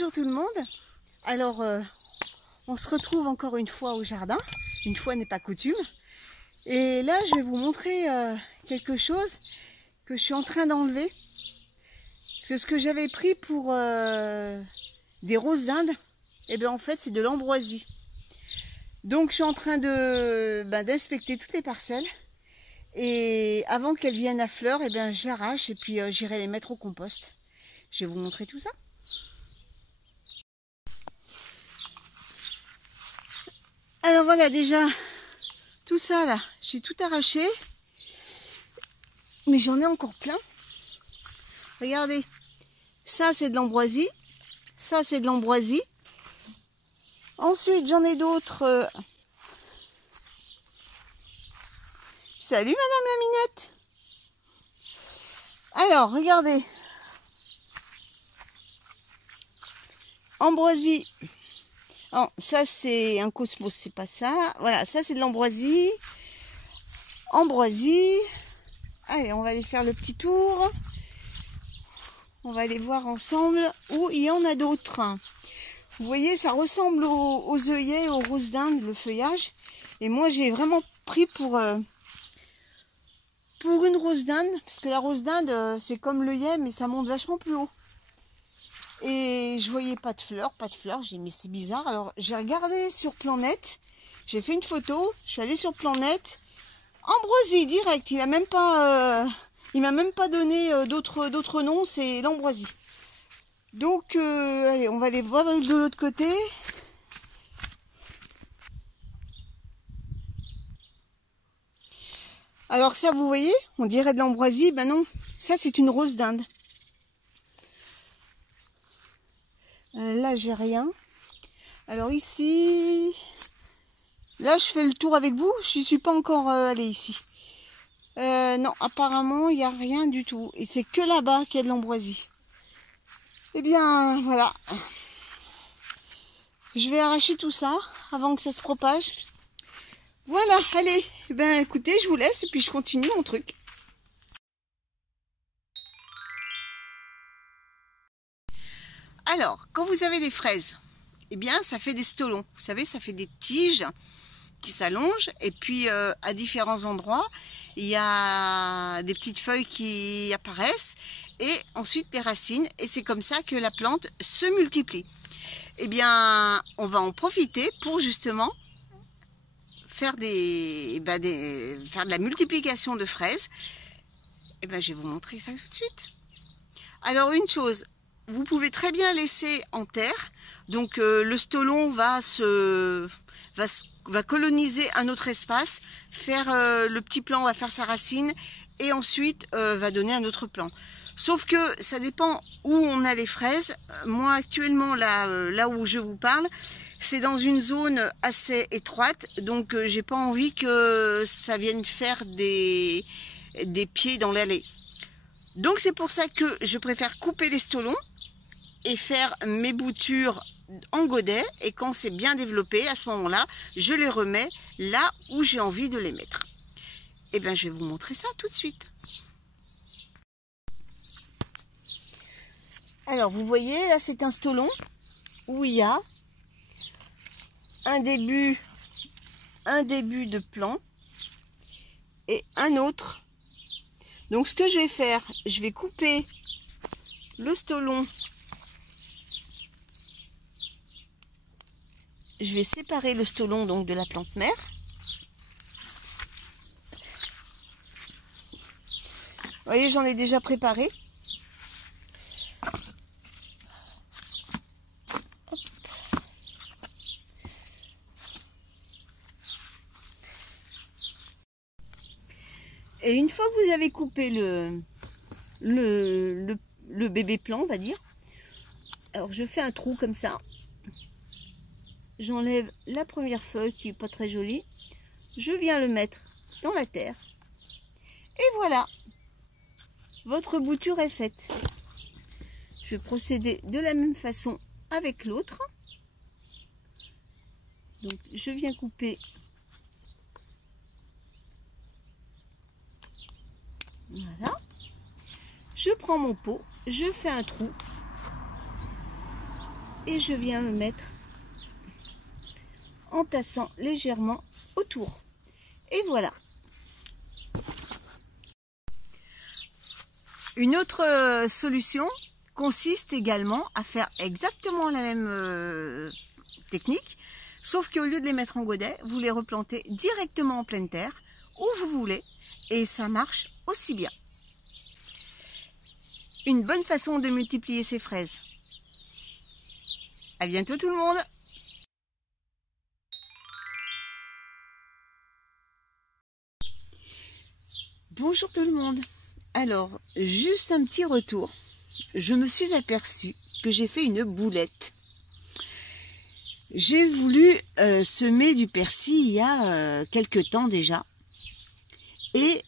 Bonjour tout le monde. Alors, on se retrouve encore une fois au jardin. Une fois n'est pas coutume. Et là, je vais vous montrer quelque chose que je suis en train d'enlever. C'est ce que j'avais pris pour des roses d'Inde. Et bien en fait, c'est de l'ambroisie. Donc, je suis en train d'inspecter toutes les parcelles. Et avant qu'elles viennent à fleur, et bien, je l'arrache et puis j'irai les mettre au compost. Je vais vous montrer tout ça. Alors voilà, déjà, tout ça là, j'ai tout arraché. Mais j'en ai encore plein. Regardez, ça c'est de l'ambroisie. Ça c'est de l'ambroisie. Ensuite, j'en ai d'autres. Salut Madame la Minette. Alors, regardez. Ambroisie. Oh, ça c'est un cosmos, c'est pas ça. Voilà, ça c'est de l'ambroisie. Ambroisie. Allez, on va aller faire le petit tour. On va aller voir ensemble où il y en a d'autres. Vous voyez, ça ressemble aux œillets, aux roses d'Inde, le feuillage. Et moi, j'ai vraiment pris pour une rose d'Inde. Parce que la rose d'Inde, c'est comme l'œillet, mais ça monte vachement plus haut. Et je voyais pas de fleurs, J'ai dit, mais c'est bizarre. Alors, j'ai regardé sur Planète. J'ai fait une photo. Je suis allée sur Planète. Ambroisie, direct. Il m'a même pas donné d'autres noms. C'est l'ambroisie. Donc, allez, on va aller voir de l'autre côté. Alors ça, vous voyez, on dirait de l'ambroisie. Ben non, ça c'est une rose d'Inde. Là, j'ai rien. Alors ici, là, je fais le tour avec vous. Je n'y suis pas encore allée ici. Non, apparemment, il n'y a rien du tout. Et c'est que là-bas qu'il y a de l'ambroisie. Eh bien, voilà. Je vais arracher tout ça avant que ça se propage. Voilà, allez. Eh bien, écoutez, je vous laisse et puis je continue mon truc. Alors, quand vous avez des fraises, eh bien, ça fait des stolons. Vous savez, ça fait des tiges qui s'allongent. Et puis, à différents endroits, il y a des petites feuilles qui apparaissent. Et ensuite, des racines. Et c'est comme ça que la plante se multiplie. Eh bien, on va en profiter pour justement faire faire de la multiplication de fraises. Eh bien, je vais vous montrer ça tout de suite. Alors, une chose. Vous pouvez très bien laisser en terre, donc le stolon va coloniser un autre espace, faire le petit plant va faire sa racine et ensuite va donner un autre plant. Sauf que ça dépend où on a les fraises. Moi actuellement là où je vous parle, c'est dans une zone assez étroite, donc j'ai pas envie que ça vienne faire des pieds dans l'allée. Donc c'est pour ça que je préfère couper les stolons et faire mes boutures en godet, et quand c'est bien développé, à ce moment-là, je les remets là où j'ai envie de les mettre. Et bien, je vais vous montrer ça tout de suite. Alors, vous voyez, là, c'est un stolon où il y a un début de plant et un autre. Donc, ce que je vais faire, je vais couper le stolon. Je vais séparer le stolon donc de la plante mère. Vous voyez, j'en ai déjà préparé. Hop. Et une fois que vous avez coupé le bébé plant, on va dire, alors je fais un trou comme ça. J'enlève la première feuille qui n'est pas très jolie. Je viens le mettre dans la terre. Et voilà. Votre bouture est faite. Je vais procéder de la même façon avec l'autre. Donc je viens couper. Voilà. Je prends mon pot. Je fais un trou. Et je viens me mettre en tassant légèrement autour. Et voilà. Une autre solution consiste également à faire exactement la même technique, sauf qu'au lieu de les mettre en godet, vous les replantez directement en pleine terre, où vous voulez, et ça marche aussi bien. Une bonne façon de multiplier ses fraises. À bientôt tout le monde! Bonjour tout le monde. Alors, juste un petit retour. Je me suis aperçue que j'ai fait une boulette. J'ai voulu semer du persil il y a quelques temps déjà. Et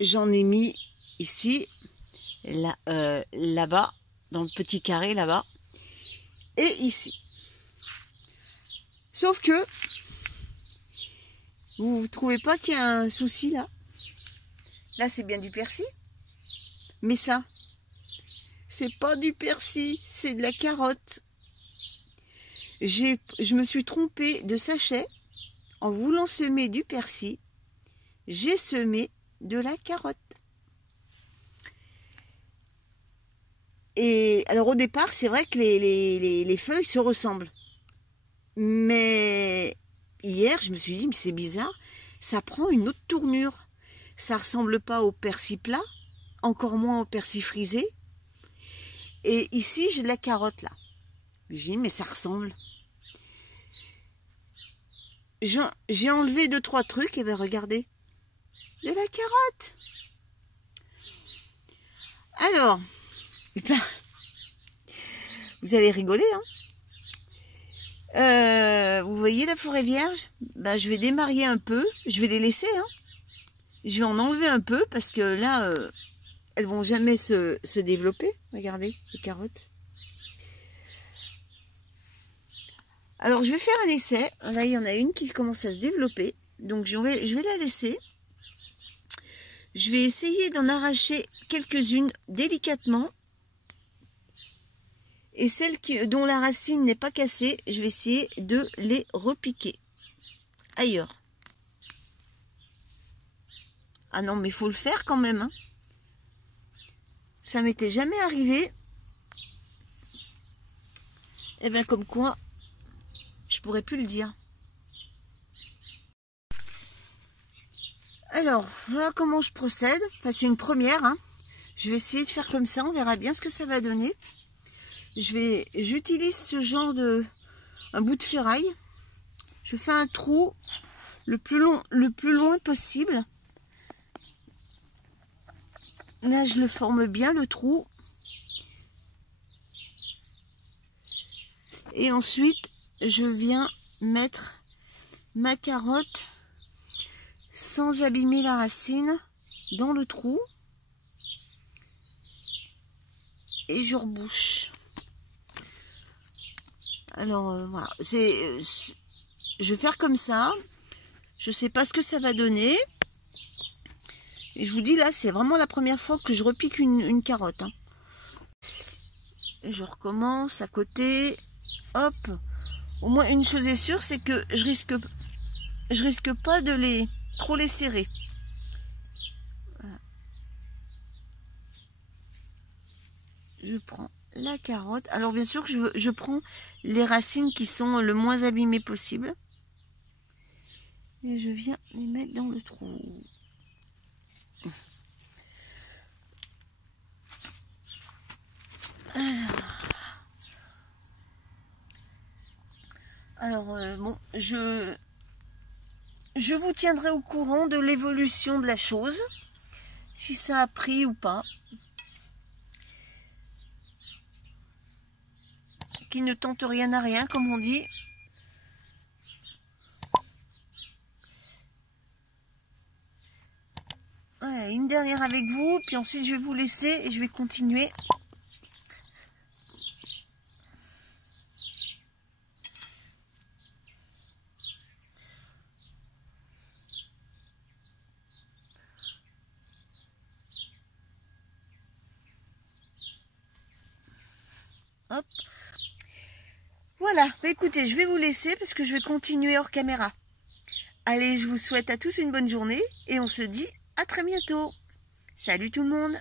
j'en ai mis ici, là-bas, dans le petit carré là-bas. Et ici. Sauf que, vous ne trouvez pas qu'il y a un souci là? Là, c'est bien du persil. Mais ça, c'est pas du persil, c'est de la carotte. Je me suis trompée de sachet. En voulant semer du persil, j'ai semé de la carotte. Et alors au départ, c'est vrai que les feuilles se ressemblent. Mais hier, je me suis dit, mais c'est bizarre, ça prend une autre tournure. Ça ressemble pas au persil plat, encore moins au persil frisé. Et ici, j'ai de la carotte là. J'ai dit, mais ça ressemble. J'ai enlevé 2-3 trucs, et bien regardez. De la carotte. Alors, vous allez rigoler, hein. Vous voyez la forêt vierge? Ben, je vais démarier un peu. Je vais les laisser, hein. Je vais en enlever un peu parce que là, elles vont jamais se développer. Regardez, les carottes. Alors, je vais faire un essai. Là, il y en a une qui commence à se développer. Donc, je vais la laisser. Je vais essayer d'en arracher quelques-unes délicatement. Et celles dont la racine n'est pas cassée, je vais essayer de les repiquer ailleurs. Ah non, mais il faut le faire quand même, hein. Ça m'était jamais arrivé. Et bien comme quoi, je pourrais plus le dire. Alors, voilà comment je procède. Enfin, c'est une première, hein. Je vais essayer de faire comme ça, on verra bien ce que ça va donner. J'utilise ce genre un bout de ferraille. Je fais un trou le plus loin possible. Là, je le forme bien, le trou. Et ensuite, je viens mettre ma carotte sans abîmer la racine dans le trou. Et je rebouche. Alors, voilà. Je vais faire comme ça. Je ne sais pas ce que ça va donner. Et je vous dis, là, c'est vraiment la première fois que je repique une carotte, hein. Et je recommence à côté. Hop. Au moins, une chose est sûre, c'est que je risque pas de trop les serrer. Voilà. Je prends la carotte. Alors, bien sûr, je prends les racines qui sont le moins abîmées possible. Et je viens les mettre dans le trou. Alors bon, je vous tiendrai au courant de l'évolution de la chose, si ça a pris ou pas. Qui ne tente rien à rien, comme on dit. Voilà, une dernière avec vous, puis ensuite je vais vous laisser et je vais continuer. Hop. Voilà, bah, écoutez, je vais vous laisser parce que je vais continuer hors caméra. Allez, je vous souhaite à tous une bonne journée et on se dit à très bientôt. Salut tout le monde!